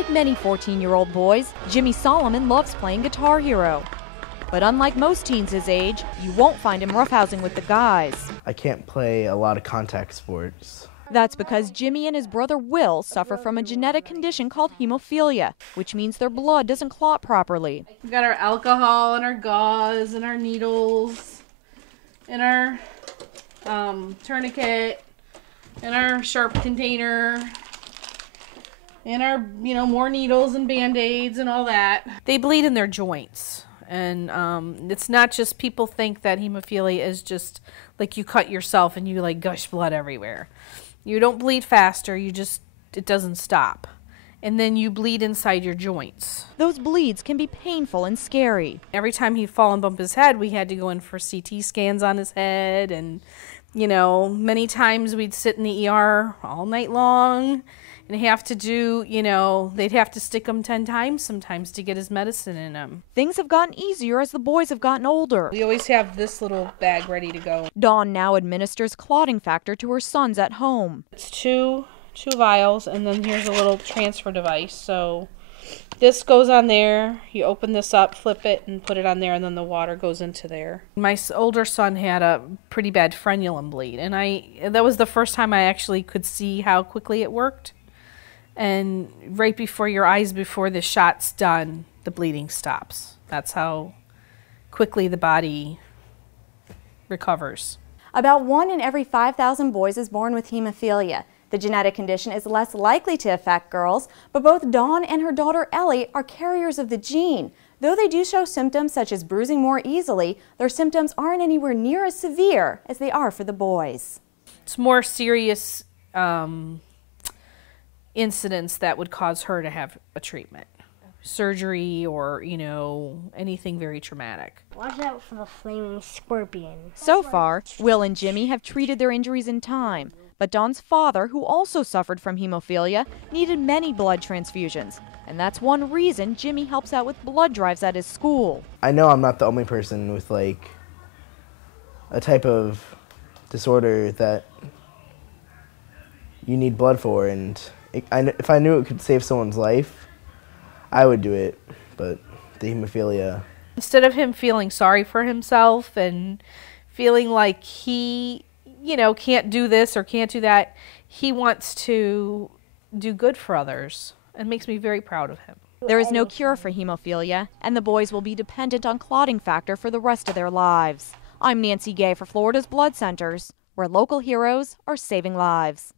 Like many 14-year-old boys, Jimmy Solomon loves playing Guitar Hero. But unlike most teens his age, you won't find him roughhousing with the guys. I can't play a lot of contact sports. That's because Jimmy and his brother Will suffer from a genetic condition called hemophilia, which means their blood doesn't clot properly. We've got our alcohol and our gauze and our needles and our tourniquet and our sharp container and our, more needles and Band-Aids and all that. They bleed in their joints. And it's not just, people think that hemophilia is just like you cut yourself and you like gush blood everywhere. You don't bleed faster, it doesn't stop. And then you bleed inside your joints. Those bleeds can be painful and scary. Every time he'd fall and bump his head, we had to go in for CT scans on his head. And, many times we'd sit in the ER all night long and have to do, they'd have to stick him 10 times sometimes to get his medicine in him. Things have gotten easier as the boys have gotten older. We always have this little bag ready to go. Dawn now administers clotting factor to her sons at home. It's two vials, and then here's a little transfer device. So this goes on there. You open this up, flip it, and put it on there, and then the water goes into there. My older son had a pretty bad frenulum bleed, and that was the first time I actually could see how quickly it worked. And right before your eyes, before the shot's done, the bleeding stops. That's how quickly the body recovers. About 1 in every 5,000 boys is born with hemophilia. The genetic condition is less likely to affect girls, but both Dawn and her daughter Ellie are carriers of the gene. Though they do show symptoms such as bruising more easily, their symptoms aren't anywhere near as severe as they are for the boys. It's more serious incidents that would cause her to have a treatment. Surgery or, anything very traumatic. Watch out for the flaming scorpion. So far, Will and Jimmy have treated their injuries in time, but Dawn's father, who also suffered from hemophilia, needed many blood transfusions. And that's one reason Jimmy helps out with blood drives at his school. I know I'm not the only person with a type of disorder that you need blood for, and if I knew it could save someone's life, I would do it, but the hemophilia. Instead of him feeling sorry for himself and feeling like he, can't do this or can't do that, he wants to do good for others, and makes me very proud of him. There is no cure for hemophilia, and the boys will be dependent on clotting factor for the rest of their lives. I'm Nancy Gay for Florida's Blood Centers, where local heroes are saving lives.